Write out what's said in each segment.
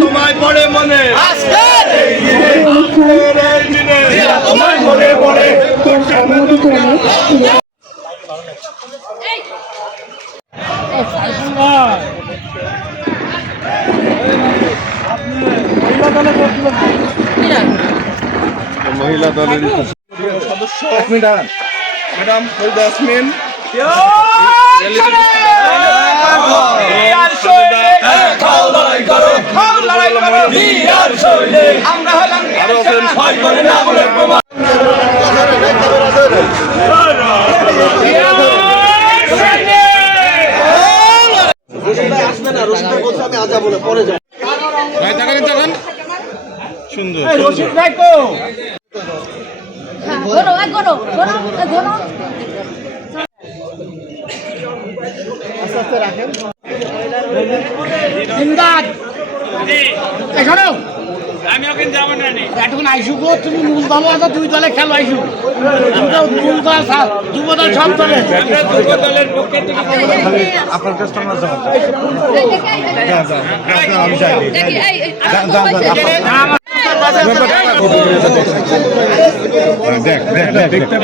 তোমায় পড়ে মনে তোমায় মনে পড়ে মহিলা দলের সদস্য ম্যাডাম ইয়াসমিন আমি ওখানে যাবো না এখন আইসু গো তুমি মূল দল আছে দুই দলে খেলো আইসু মূল দল যুব দল সব দলে যুব দলের পক্ষে থেকে আপনার কাস্টমার দেখ দেখতে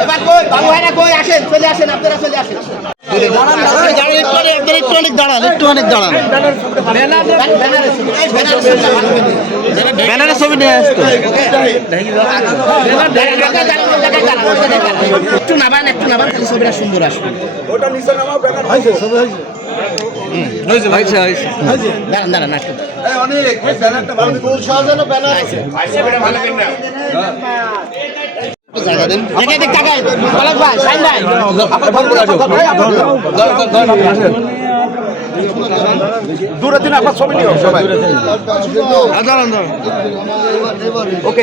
এবার কই বাবু ভাইরা কই আসেন চলে আসেন আপনারা চলে আসেন ব্যানারের ছবি নিয়ে আসতো একটু নাবান ছবিটা সুন্দর আসবে দাঁড়ান দূরে দিন আপনার ছবি নিও সবাই। ওকে